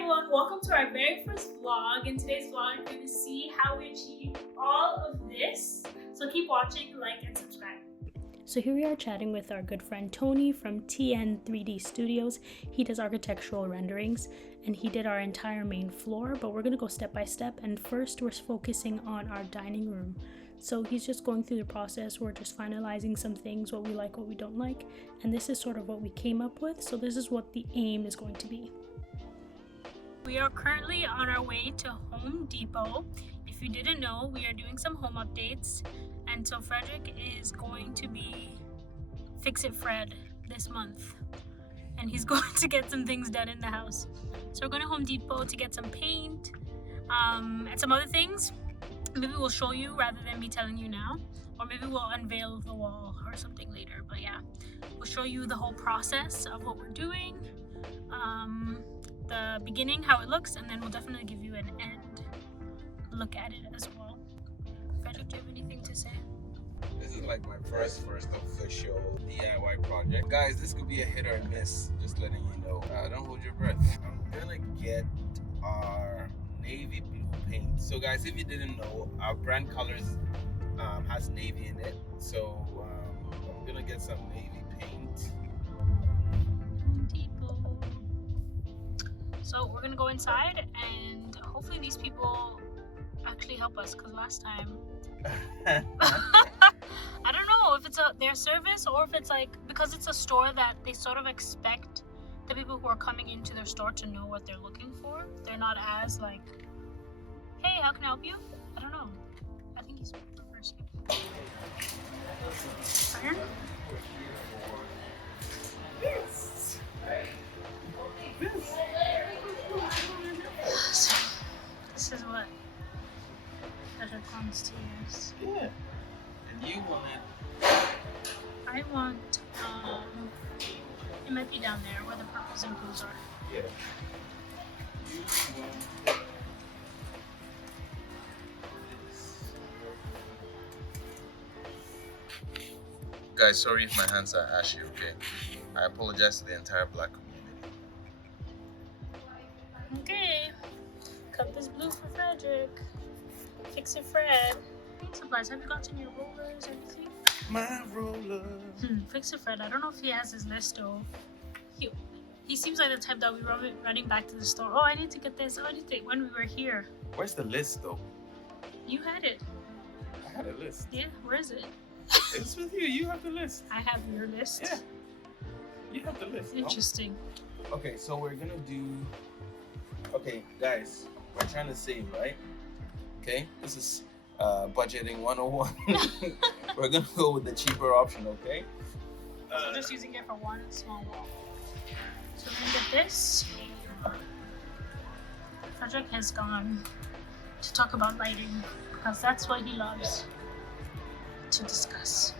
everyone, welcome to our very first vlog. In today's vlog, you're going to see how we achieved all of this. So keep watching, like, and subscribe. So here we are chatting with our good friend Tony from TN 3D Studios. He does architectural renderings and he did our entire main floor, but we're going to go step by step. And first we're focusing on our dining room. So he's just going through the process. We're just finalizing some things, what we like, what we don't like. And this is sort of what we came up with. So this is what the aim is going to be. We are currently on our way to Home Depot. If you didn't know, we are doing some home updates. And so Frederick is going to be Fix It Fred this month. And he's going to get some things done in the house. So we're going to Home Depot to get some paint and some other things. Maybe we'll show you rather than me telling you now. Or maybe we'll unveil the wall or something later. But yeah, we'll show you the whole process of what we're doing. The beginning, how it looks, and then we'll definitely give you an end look at it as well. Frederick, do you have anything to say? This is like my first official DIY project. Guys, this could be a hit or a miss, just letting you know. Don't hold your breath. I'm gonna get our navy blue paint. So guys, if you didn't know, our brand colors has navy in it. So I'm gonna get some navy paint. So we're gonna go inside and hopefully these people actually help us, because last time I don't know if it's their service or if it's like, because it's a store that they sort of expect the people who are coming into their store to know what they're looking for. They're not as like, hey, how can I help you? I don't know. I think he's the first. Iron? So, this is what Frederick wants to use. Yeah. And you want it? I want, it might be down there where the purples and blues are. Yeah. You want Guys, sorry if my hands are ashy, okay? I apologize to the entire black community. Okay, cup is blue for Frederick. Fix it, Fred. Supplies, have you gotten your rollers or anything? My roller. Fix it, Fred. I don't know if he has his list though. He seems like the type that we were running back to the store. Oh, I need to get this. Oh, I need to. When we were here. Where's the list though? You had it. I had a list. Yeah, where is it? It's with you. You have the list. I have your list. Yeah. You have the list. Interesting. No? Okay, so we're gonna do. Okay, guys, we're trying to save, right? Okay, this is budgeting 101. We're gonna go with the cheaper option, okay? So just using it for one small wall. So we're gonna get this. Frederick has gone to talk about lighting because that's what he loves to discuss.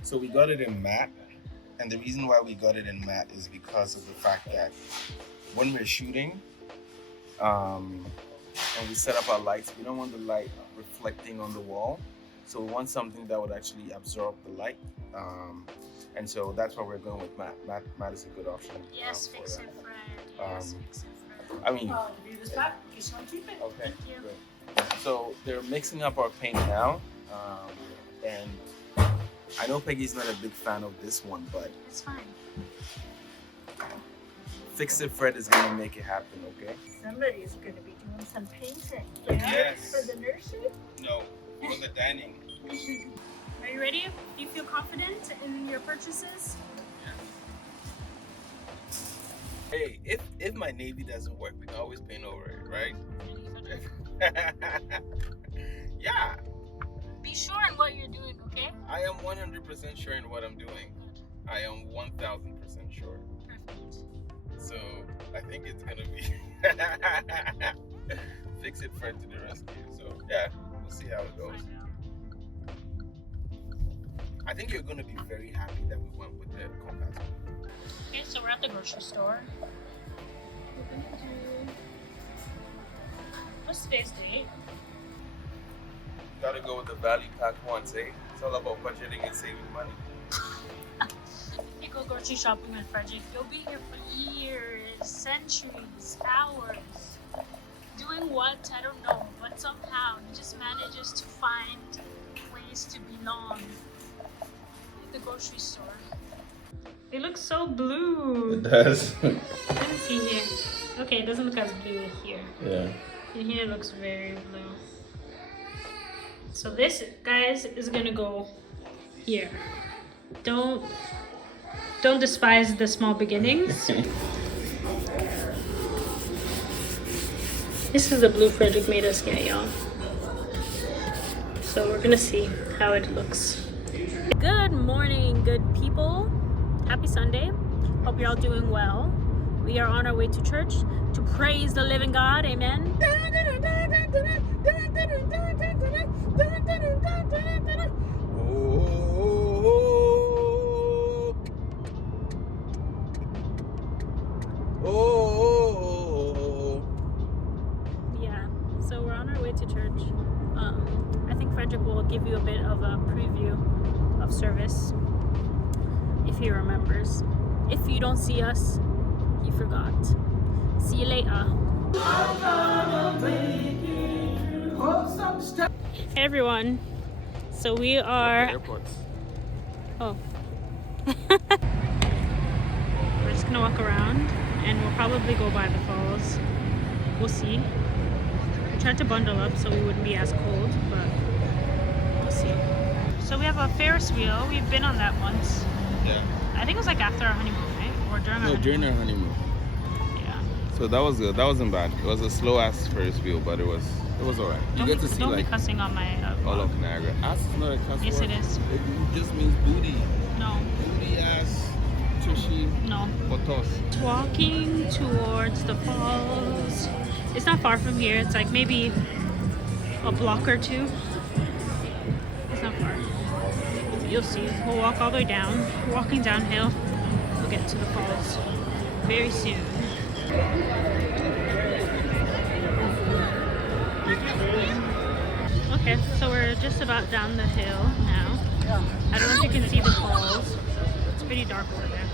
So we got it in matte, and the reason why we got it in matte is because of the fact that when we're shooting, and we set up our lights, we don't want the light reflecting on the wall. So we want something that would actually absorb the light, and so that's why we're going with matte. Matte is a good option. Yes, fix it, Fred. Yes, fix it, Fred. I mean, Okay. okay, great. So they're mixing up our paint now, and I know Peggy's not a big fan of this one, but it's fine. Fix It Fred is gonna make it happen, okay? Somebody's going to be doing some painting. Yes. For the nursery? No, for the dining. Are you ready? Do you feel confident in your purchases? Hey, if my navy doesn't work, we can always paint over it, right? Yeah. Be sure in what you're doing, okay? I am 100% sure in what I'm doing. I am 1,000% sure. Perfect. So I think it's gonna be Fix It Fred to the rescue. So yeah, we'll see how it goes. I think you're gonna be very happy that we went with the compact. Okay, so we're at the grocery store. What's today's date? Gotta go with the value pack ones, eh? It's all about budgeting and saving money. You go grocery shopping with Frederick. You'll be here for years, centuries, hours. Doing what? I don't know. But somehow he just manages to find ways to belong at the grocery store. It looks so blue. It does. Let me see here. Okay, it doesn't look as blue here. Yeah. And here it looks very blue. So this, guys, is gonna go here. Don't despise the small beginnings. This is the blue Frederick made us get, y'all. So we're gonna see how it looks. Good morning, good people. Happy Sunday. Hope you're all doing well. We are on our way to church to praise the living God. Amen. Yeah, so we're on our way to church. I think Frederick will give you a bit of a preview of service if he remembers. If you don't see us, he forgot. See you later. Hey everyone. So we are. Airports. Oh. We're just gonna walk around and we'll probably go by the falls. We'll see. We tried to bundle up so we wouldn't be as cold, but we'll see. So we have a Ferris wheel. We've been on that once. Yeah. I think it was like after our honeymoon, right? Or during our honeymoon. During our honeymoon. Yeah. So that was good. That wasn't bad. It was a slow ass Ferris wheel, but it was alright. You get to see don't like be cussing on my all vlog. of Niagara. Ass is not a cuss Yes, word. it is. It just means booty. No, Booty ass. Tushy. no. Potos. Walking towards the falls. It's not far from here. It's like maybe a block or two. It's not far. You'll see. We'll walk all the way down. We're walking downhill. We'll get to the falls very soon. Okay, so we're just about down the hill now. I don't know if you can see the falls. It's pretty dark over there.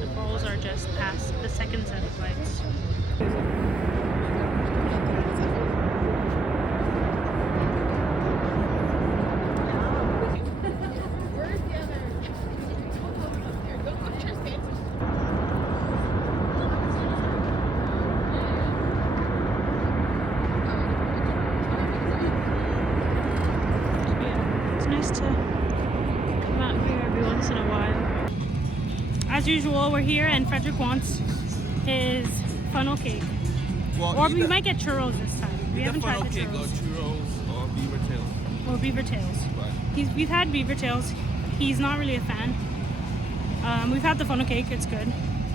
The falls are just past the second set of lights. It's nice to come out here every once in a while. As usual, we're here and Frederick wants his funnel cake. Well, Or we might get churros this time. We haven't tried the Or churros. churros or beaver tails. Or beaver tails. But We've had beaver tails. He's not really a fan. We've had the funnel cake. It's good.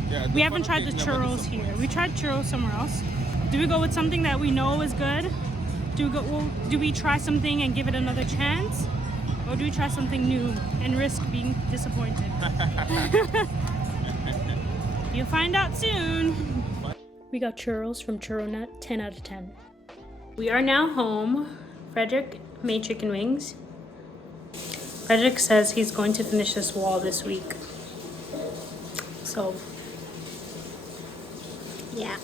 yeah, We haven't tried the churros here. We tried churros somewhere else. Do we go with something that we know is good? Do we try something and give it another chance? Or do we try something new and risk being disappointed? You'll find out soon. We got churros from Churro Nut, 10 out of 10. We are now home. Frederick made chicken wings. Frederick says he's going to finish this wall this week. So, yeah.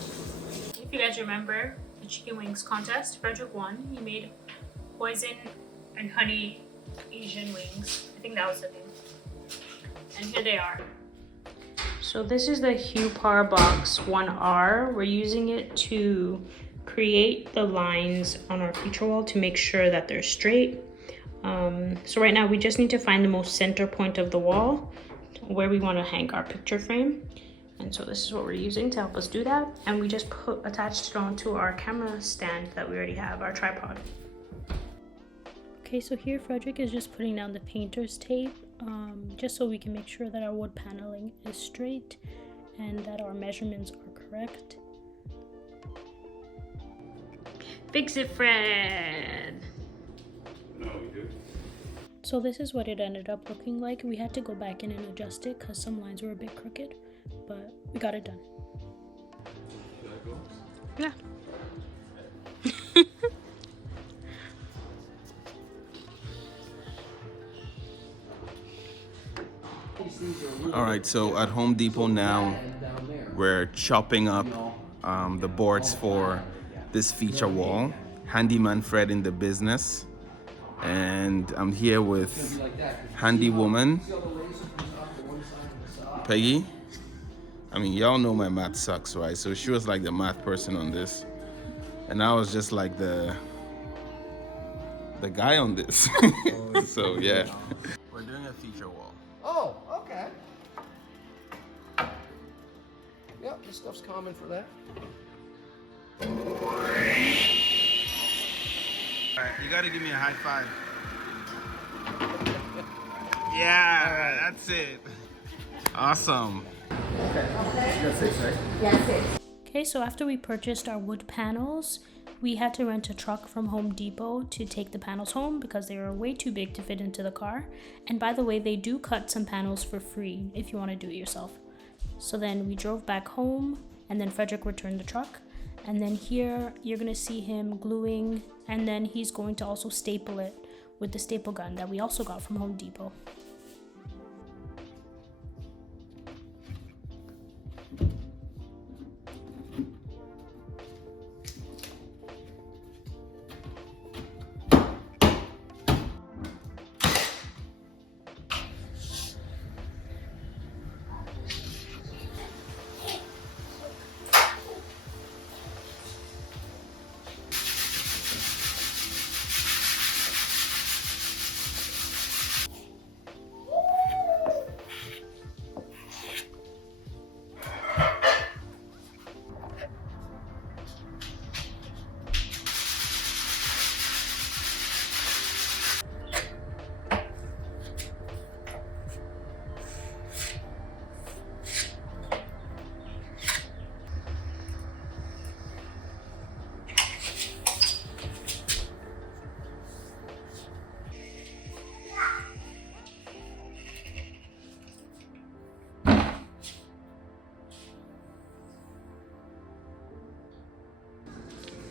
If you guys remember the chicken wings contest, Frederick won. He made poison and honey Asian wings. I think that was the name. And here they are. So this is the Hupar Box 1R. We're using it to create the lines on our feature wall to make sure that they're straight. So right now we just need to find the most center point of the wall where we want to hang our picture frame. And so this is what we're using to help us do that. And we just attached it onto our camera stand that we already have, our tripod. Okay, so here Frederick is just putting down the painter's tape, just so we can make sure that our wood paneling is straight and that our measurements are correct. Fix it, Fred! no, we do. So this is what it ended up looking like. We had to go back in and adjust it because some lines were a bit crooked, but we got it done. it goes? Yeah. All right, so at Home Depot now, we're chopping up the boards for this feature wall. Handyman Fred in the business, and I'm here with handy woman Peggy. I mean, y'all know my math sucks, right? So she was like the math person on this, and I was just like the guy on this. So yeah, we're doing a feature wall. Oh, okay. Yep, this stuff's common for that. All right, you gotta give me a high five. Yeah, that's it. Awesome. Okay, so after we purchased our wood panels, we had to rent a truck from Home Depot to take the panels home because they were way too big to fit into the car. And by the way, they do cut some panels for free if you want to do it yourself. So then we drove back home, and then Frederick returned the truck. And then here you're gonna see him gluing, and then he's going to also staple it with the staple gun that we also got from Home Depot.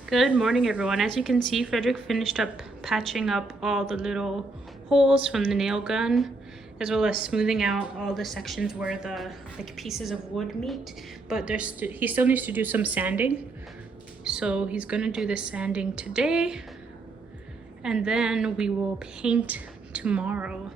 Good morning, everyone. As you can see, Frederick finished up patching up all the little holes from the nail gun, as well as smoothing out all the sections where the pieces of wood meet. But he still needs to do some sanding, so he's gonna do the sanding today, and then we will paint tomorrow.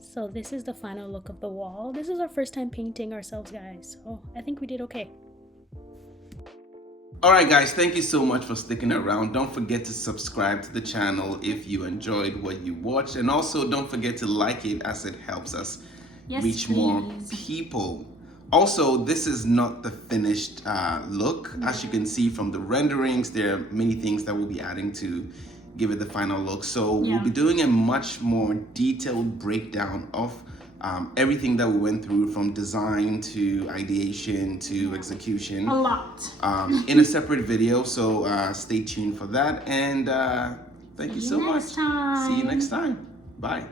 So this is the final look of the wall. This is our first time painting ourselves, guys. So I think we did okay. All right, guys, thank you so much for sticking around. Don't forget to subscribe to the channel if you enjoyed what you watched. And also don't forget to like it, as it helps us reach more people. Also, this is not the finished look. As you can see from the renderings, there are many things that we'll be adding to give it the final look. So we'll be doing a much more detailed breakdown of everything that we went through, from design to ideation to execution. A lot. In a separate video, so stay tuned for that. And thank you so much. See you next time. Bye.